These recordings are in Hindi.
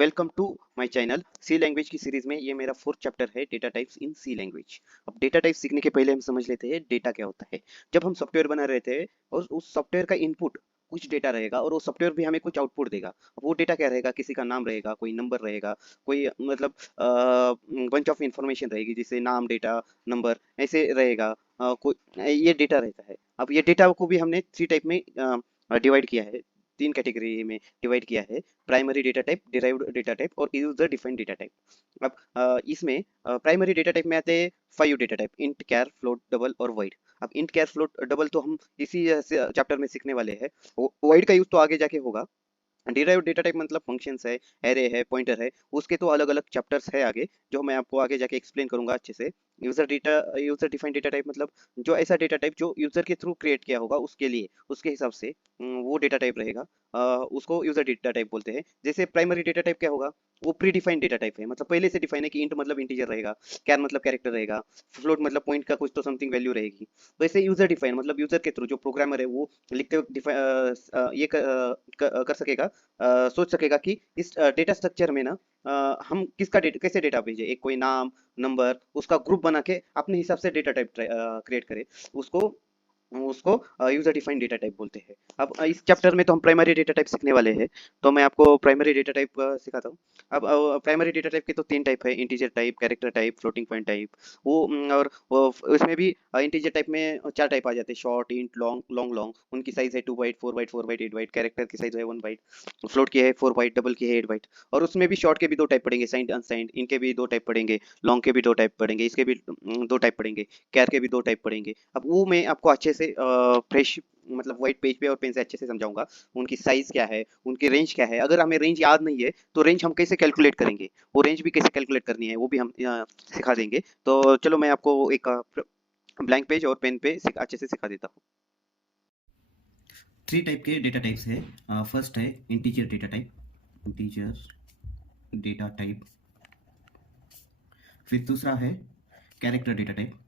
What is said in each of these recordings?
Welcome to my channel C language की सीरीज में ये मेरा फोर्थ चैप्टर है data types in C language. अब डेटा टाइप सीखने के पहले हम समझ लेते हैं डेटा क्या होता है। जब हम सॉफ्टवेयर बना रहे थे और उस सॉफ्टवेयर का इनपुट कुछ डेटा रहेगा और वो सॉफ्टवेयर भी हमें कुछ आउटपुट देगा। अब वो डेटा क्या रहेगा, किसी का नाम रहेगा, कोई नंबर रहेगा, कोई मतलब बंच ऑफ इंफॉर्मेशन रहेगी जिसे नाम डेटा नंबर ऐसे रहेगा। कोई ये डेटा रहता है। अब ये डेटा को भी हमने थ्री टाइप में डिवाइड किया है, तीन कैटेगरी में डिवाइड किया है। Primary data type, derived data type और यूजर डिफाइंड डेटा टाइप। अब इसमें प्राइमरी डेटा टाइप में आते हैं फाइव डेटा टाइप: इंट, कैर, फ्लोट, डबल और वाइड। अब इंट, कैर, फ्लोट, डबल तो हम इसी चैप्टर में सीखने वाले हैं। वाइड का यूज तो आगे जाके होगा। डिराइव्ड डेटा टाइप मतलब फंक्शंस है, एरे है, पॉइंटर है, उसके तो अलग अलग चैप्टर्स है आगे, जो मैं आपको आगे जाके एक्सप्लेन करूंगा अच्छे से। यूजर डिफाइंड डेटा टाइप मतलब जो ऐसा डेटा टाइप जो यूजर के थ्रू क्रिएट किया होगा उसके लिए, उसके हिसाब से वो डेटा टाइप रहेगा। उसको यूजर डेटा टाइप बोलते हैं। जैसे प्राइमरी डेटा टाइप क्या होगा, वो प्री डिफाइंड डेटा टाइप है, मतलब पहले से डिफाइन है कि इंट मतलब इंटीजर रहेगा, कैर मतलब कैरेक्टर रहेगा, फ्लोट मतलब पॉइंट का कुछ तो समथिंग वैल्यू रहेगी। वैसे यूजर डिफाइन मतलब यूजर के थ्रू जो प्रोग्रामर है वो लिखते वक्त कर सकेगा, सोच सकेगा कि इस डेटा स्ट्रक्चर में ना हम किसका डेटा कैसे डेटा भेजे, एक कोई नाम नंबर उसका ग्रुप बना के अपने हिसाब से डेटा टाइप क्रिएट करे। उसको उसको यूजर डिफाइंड डेटा टाइप बोलते हैं। अब इस चैप्टर में तो हम प्राइमरी डेटा टाइप सीखने वाले हैं, तो मैं आपको प्राइमरी डेटा टाइप सिखाता हूँ। अब प्राइमरी डेटा टाइप के तो तीन टाइप है: integer type, character type, floating point type. और उसमें भी इंटीजर टाइप में चार टाइप आ जाते हैं: short, int, long, long long. उनकी साइज है 2 byte, 4 byte, 4 byte, 8 byte. Character की साइज है 1 बाइट, फ्लोट की है 4 बाइट, डबल की है 8 बाइट। और उसमें भी शॉर्ट के भी दो टाइप पड़ेंगे, साइंड अनसाइंड, इनके भी दो टाइप पड़ेंगे। लॉन्ग के भी दो टाइप पड़ेंगे, इसके भी दो टाइप पड़ेंगे। कैर के भी दो टाइप पड़ेंगे। अब वो मैं आपको अच्छे से फ्रेश मतलब व्हाइट पेज पे और पेन से अच्छे से समझाऊंगा। उनकी साइज क्या है, उनकी रेंज क्या है। अगर हमें रेंज याद नहीं है तो रेंज हम कैसे कैलकुलेट करेंगे, वो रेंज भी कैसे कैलकुलेट करनी है वो भी हम सिखा देंगे। तो चलो मैं आपको एक ब्लैंक पेज और पेन पे अच्छे से सिखा देता हूँ। थ्री टाइप के डेटा टाइप्स है। फर्स्ट है integer data type, integer data type. फिर दूसरा है कैरेक्टर डेटा टाइप,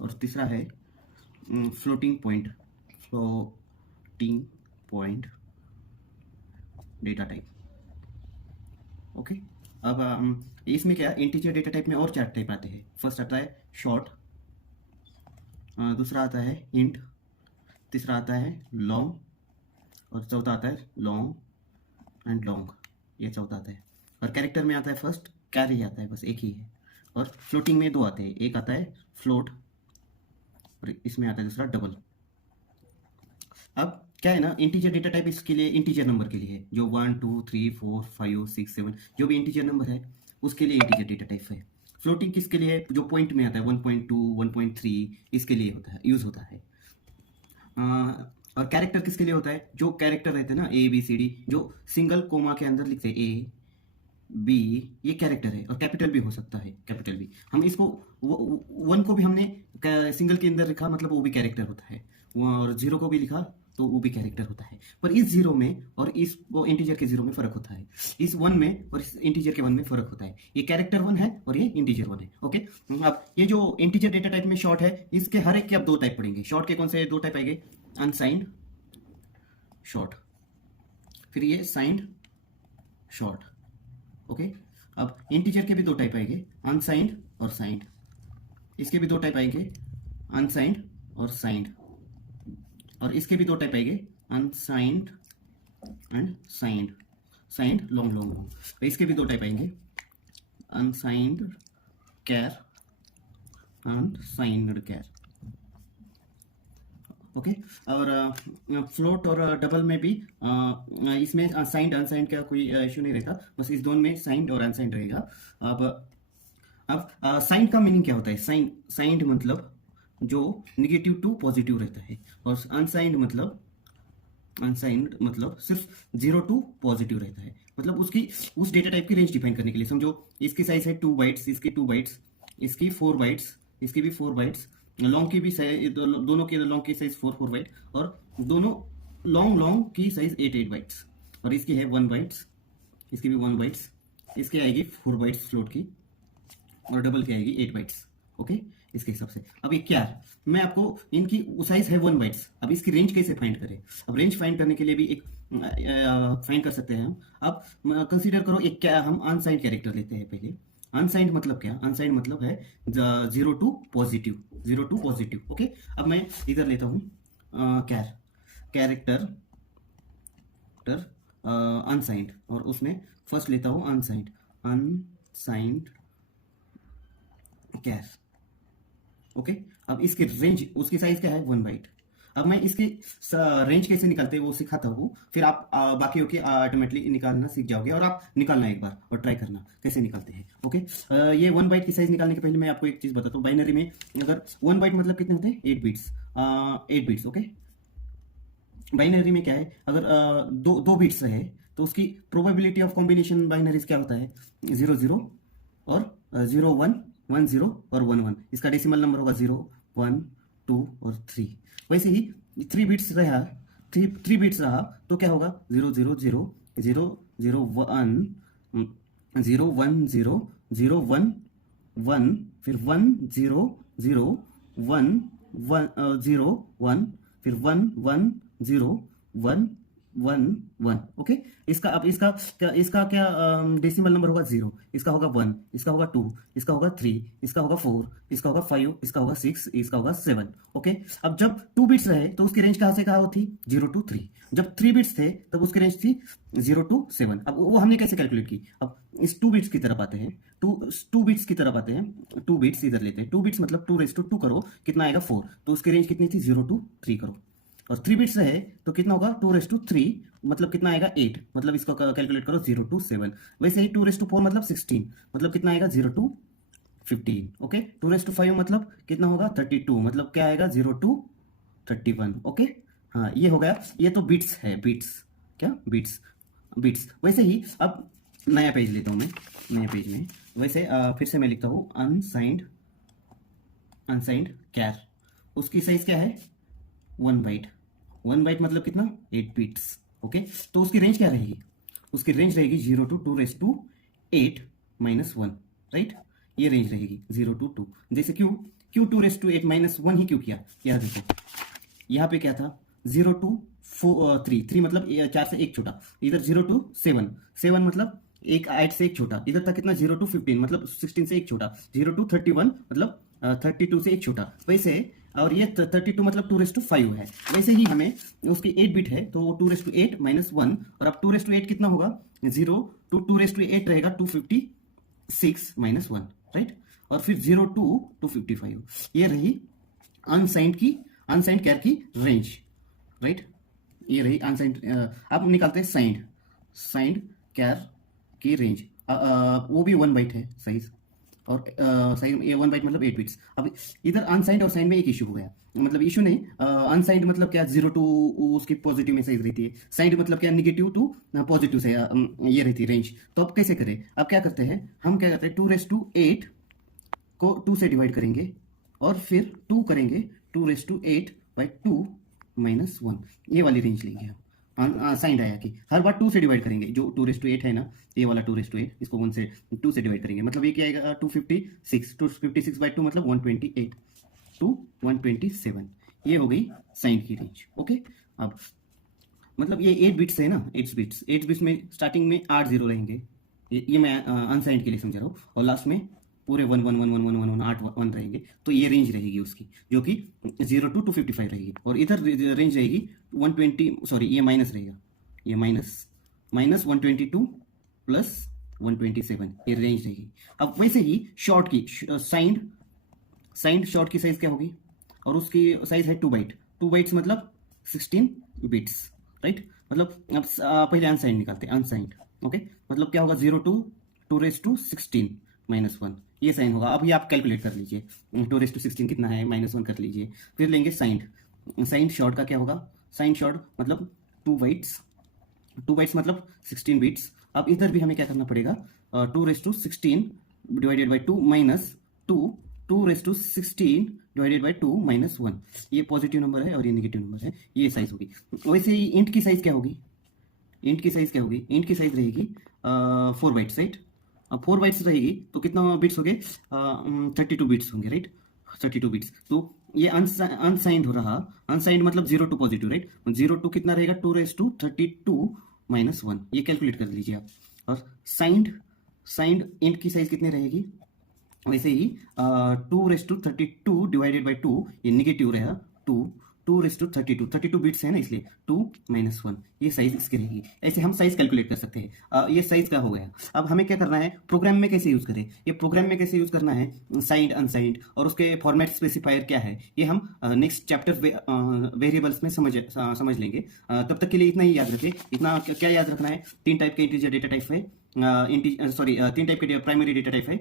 और तीसरा है floating point, floating point data type. Okay. अब इसमें क्या, इंटीजर डेटा टाइप में और चार टाइप आते हैं। फर्स्ट आता है शॉर्ट, दूसरा आता है इंट, तीसरा आता है लॉन्ग, और चौथा आता है लॉन्ग एंड लॉन्ग। ये चौथा आता है। और कैरेक्टर में आता है फर्स्ट कैर ही आता है, बस एक ही है। और फ्लोटिंग में दो आते हैं, एक आता है फ्लोट और इसमें आता है दूसरा डबल। अब क्या है ना, इंटीजर डेटा टाइप इसके लिए इंटीजर नंबर के लिए है, जो 1 2 3 4 5 6 7 जो भी इंटीजर नंबर है उसके लिए इंटीजर डेटा टाइप है। फ्लोटिंग किसके लिए है, जो पॉइंट में आता है 1.2 1.3, इसके लिए होता है, यूज होता है। और कैरेक्टर किसके लिए होता है, जो कैरेक्टर रहते हैं ना ABCD, जो सिंगल कोमा के अंदर लिखते हैं A B, ये कैरेक्टर है। और कैपिटल भी हो सकता है, कैपिटल भी। हम इसको वन को भी हमने सिंगल के अंदर लिखा, मतलब वो भी कैरेक्टर होता है। और जीरो को भी लिखा तो वो भी कैरेक्टर होता है। पर इस जीरो में और इस वो इंटीजर के जीरो में फर्क होता है, इस वन में और इस इंटीजर के वन में फर्क होता है। ये कैरेक्टर वन है और ये इंटीजर वन है। ओके। अब ये जो इंटीजर डेटा टाइप में शॉर्ट है, इसके हर एक के अब दो टाइप पड़ेंगे। शॉर्ट के कौन से दो टाइप आएंगे, अनसाइंड शॉर्ट, फिर ये साइंड शॉर्ट। ओके। अब इंटीजर के भी दो टाइप आएंगे, अनसाइंड और साइंड। इसके भी दो टाइप आएंगे, अनसाइंड और साइंड। और इसके भी दो टाइप आएंगे, unsigned and signed. Signed long long long. तो इसके भी दो टाइप आएंगे, unsigned char and signed char. Okay. और फ्लोट और डबल में भी इसमें साइंड अनसाइंड का कोई इशू नहीं रहता, बस इस दोनों में साइंड और अनसाइंड रहेगा। अब साइंड का मीनिंग क्या होता है, साइंड साइंड मतलब जो निगेटिव टू पॉजिटिव रहता है, और अनसाइंड मतलब सिर्फ 0 टू पॉजिटिव रहता है। मतलब उसकी उस डेटा टाइप की रेंज डिफाइन करने के लिए, समझो इसकी साइज है 2 बाइट्स, इसकी 2 बाइट्स, इसकी 4 बाइट्स, इसकी भी 4 बाइट्स। लॉन्ग की भी साइज, दोनों के लॉन्ग की साइज 4 4 बाइट, और दोनों लॉन्ग लॉन्ग की साइज 8 8 बाइट्स। और इसकी है 1 बाइट्स, इसकी भी 1 बाइट्स, इसकी आएगी 4 बाइट्स फ्लोट की, और डबल की आएगी 8 बाइट्स। ओके। इसके हिसाब से। अब ये क्या है, मैं आपको इनकी साइज है 1 बाइट्स। अब इसकी रेंज कैसे फाइंड करें? अब रेंज फाइंड करने के लिए भी एक फाइंड कर सकते हैं हम। अब कंसीडर करो एक क्या, हम अनसाइंड कैरेक्टर लेते हैं पहले। अनसाइंड मतलब क्या? अनसाइंड मतलब है 0 to positive, 0 to positive. Okay, अब मैं इधर लेता हूँ कैरेक्टर अनसाइंड, और उसमें फर्स्ट लेता हूँ अनसाइंड कैर। ओके, अब इसकी रेंज, उसकी साइज क्या है? 1 बाइट। अब मैं इसकी रेंज कैसे निकालते हैं वो सिखाता हूँ, फिर आप बाकियों की ऑटोमेटिकली निकालना सीख जाओगे, और आप निकालना एक बार और ट्राई करना कैसे निकालते हैं। ओके, ये 1 बाइट की साइज निकालने के पहले मैं आपको एक चीज बताता हूँ। बाइनरी में अगर 1 बाइट मतलब कितने होते हैं? 8 बिट्स। 8 बिट्स। ओके, बाइनरी में क्या है, अगर दो बिट्स रहे तो उसकी प्रोबेबिलिटी ऑफ कॉम्बिनेशन बाइनरीज क्या होता है? 0 0 और 0 1 1 0 और 1 1। इसका डेसिमल नंबर होगा 0 1 2 और 3। वैसे ही 3 बिट्स रहा, 3 बिट्स रहा तो क्या होगा? 0 0 0 0 0 1 0 1 0 0 1 1, फिर 1 0 0 1 1 0 1, फिर 1 1 0 1 1 1। ओके, इसका क्या डेसिमल नंबर होगा? 0, इसका होगा 1, इसका होगा 2, इसका होगा 3, इसका होगा 4, इसका होगा 5, इसका होगा 6, इसका होगा 7। ओके, अब जब 2 बिट्स रहे तो उसकी रेंज कहाँ से कहाँ होती? 0 टू 3। जब 3 बिट्स थे तब उसकी रेंज थी 0 टू 7। अब वो हमने कैसे कैलकुलेट की? अब इस 2 बिट्स की तरफ आते हैं, 2 बिट्स की तरफ आते हैं। 2 बिट्स इधर लेते हैं। 2 बिट्स मतलब 2 करो, कितना आएगा? 4। तो उसकी रेंज कितनी थी? 0 टू 3 करो। और 3 बिट्स रहे तो कितना होगा? 2 3 मतलब कितना आएगा? 8। मतलब इसको कैलकुलेट करो 0 टू 7। वैसे ही 2 4 मतलब 16, मतलब कितना आएगा? 0 टू 15। ओके, 2 5 मतलब कितना होगा? 32, मतलब क्या आएगा? 0 टू 31। ओके, हाँ ये हो गया। ये तो बिट्स है, बिट्स क्या? बिट्स। वैसे ही अब नया पेज लेता हूँ मैं। नए पेज में वैसे फिर से मैं लिखता हूँ अनसाइंड कैर। उसकी साइज क्या है? 1 बाइट। 1 बाइट मतलब कितना? 8 बिट्स। ओके, तो उसकी रेंज क्या रहेगी? उसकी रेंज रहेगी 0 टू 2 8 माइनस 1। राइट, ये रेंज रहेगी 0 टू 2। जैसे क्यों 2 8 माइनस 1 ही क्यों किया? यह देखो, यहाँ पे क्या था? 0 टू 3 मतलब 4 से 1 छोटा। इधर 0 टू 7 मतलब 8 से 1 छोटा। इधर तक कितना? 0 टू 15 मतलब 16 से 1 छोटा। 0 टू 31 मतलब 32 से 1 छोटा। वैसे, और ये 32 मतलब 2 5 है। वैसे ही हमें उसकी 8 बिट है तो 2 8 माइनस 1, और अब 2 8 कितना होगा? 0 टू 2 8 रहेगा 256 माइनस 1। राइट, और फिर 0 टू 255। ये रही अनसाइंड कैर की रेंज। राइट, ये रही अनसाइंड। अब निकालते हैं साइंड कैर की रेंज। वो भी 1 बाइट है साइज, और साइज ये 1 बाइट मतलब 8 बिट्स। अब इधर अनसाइंड और साइंड में एक इशू हो गया। मतलब इशू नहीं, अनसाइंड मतलब क्या? 0 टू उसकी पॉजिटिव में साइज रहती है। साइंड मतलब क्या? निगेटिव टू पॉजिटिव से ये रहती है रेंज। तो अब कैसे करें? अब क्या करते हैं हम? क्या करते हैं? 2 8 को 2 से डिवाइड करेंगे, और फिर 2 करेंगे 2 8 बाई 2 माइनस 1। ये वाली रेंज लेंगे हम। साइंड आया कि हर बार 2 से डिवाइड करेंगे। जो 2 8 है ना, ये वाला 2 8, इसको 2 से डिवाइड करेंगे। मतलब ये क्या आएगा? 256 बाई 2 मतलब 128 टू 127। ये हो गई साइंड की रेंज। ओके, अब मतलब ये 8 बिट्स है ना, 8 बिट्स में स्टार्टिंग में 8 0 रहेंगे। ये मैं अनसाइंड के लिए समझा रहा हूँ। और लास्ट में पूरे 1 1 1 1 1 1 1 8 1 रहेंगे। तो ये रेंज रहेगी उसकी, जो कि 0 टू 255 रहेगी। और इधर रेंज रहेगी 120, सॉरी ये माइनस रहेगा, ये माइनस 122 प्लस 127, ये रेंज रहेगी। अब वैसे ही शॉर्ट की साइंड शॉर्ट की साइज क्या होगी? और उसकी साइज है 2 बाइट। 2 बाइट्स मतलब 16 बिट्स। राइट, मतलब अब पहले अनसाइंड निकालते हैं। अनसाइंड, ओके, मतलब क्या होगा? 0 टू 2 16 माइनस 1, ये साइन होगा। अब ये आप कैलकुलेट कर लीजिए, 2 16 कितना है, -1 कर लीजिए। फिर लेंगे साइंड शॉर्ट का क्या होगा? साइंड शॉर्ट मतलब 2 बाइट्स मतलब 16 बिट्स। अब इधर भी हमें क्या करना पड़ेगा? 2 16 divided by 2 minus 2 divided by 2 minus 1। ये पॉजिटिव नंबर है और ये नेगेटिव नंबर है। ये साइज होगी। वैसे ही इंट की साइज क्या होगी? इंट की साइज रहेगी 4 बाइट्स। राइट, अब 4 बाइट्स रहेगी तो कितना बिट्स हो गए? 32 बिट्स होंगे। Right, 32 bits. तो ये अनसाइंड हो रहा, अनसाइंड मतलब 0 टू पॉजिटिव, राइट? 0 टू कितना रहेगा? 2 raised to 32 - 1, ये कैलकुलेट कर लीजिए आप। और साइंड, साइंड इंट की साइज कितनी रहेगी? वैसे ही 2 raised to 32 डिवाइडेड बाई 2, ये निगेटिव रहेगा। 2 raised to 32 बिट्स है ना, इसलिए 2 - 1, ये साइज इसकी रहेगी। ऐसे हम साइज कैलकुलेट कर सकते हैं। ये साइज का हो गया। अब हमें क्या करना है, प्रोग्राम में कैसे यूज करें? ये प्रोग्राम में कैसे यूज करना है, साइंड अनसाइंड और उसके फॉर्मेट स्पेसिफायर क्या है, ये हम नेक्स्ट चैप्टर वेरिएबल्स में समझ लेंगे। तब तक के लिए इतना ही याद रखें। इतना क्या याद रखना है? 3 टाइप के इंटीजर डेटा टाइप है, 3 टाइप के प्राइमरी डेटा टाइप है,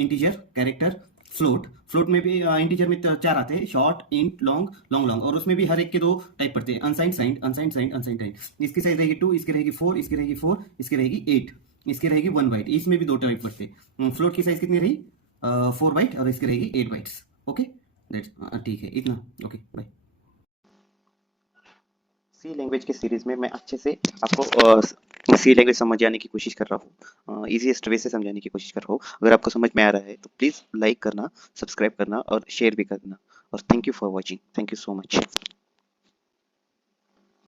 इंटीजर, कैरेक्टर, फ्लोट। फ्लोट में भी इंटीजर में 4 आते हैं, short, int, long, long long, और उसमें भी हर एक के 2 टाइप पड़ते हैं, unsigned signed, unsigned signed, unsigned signed. इसकी साइज रहेगी 2, इसकी रहेगी 4, इसकी रहेगी 4, इसकी रहेगी 8, इसकी रहेगी 1 बाइट। इसमें भी 2 टाइप पड़ते हैं। फ्लोट की साइज कितनी रही? 4 बाइट, और इसकी रहेगी 8 बाइट्स। ओके, दैट्स ठीक है, इतना। Okay, bye. सी लैंग्वेज के सीरीज में मैं अच्छे से आपको सी लैंग्वेज समझ आने की कोशिश कर रहा हूँ, इजीएस्ट वे से समझाने की कोशिश कर रहा हूँ। अगर आपको समझ में आ रहा है तो प्लीज़ लाइक करना, सब्सक्राइब करना और शेयर भी करना। और thank you for watching. Thank you so much.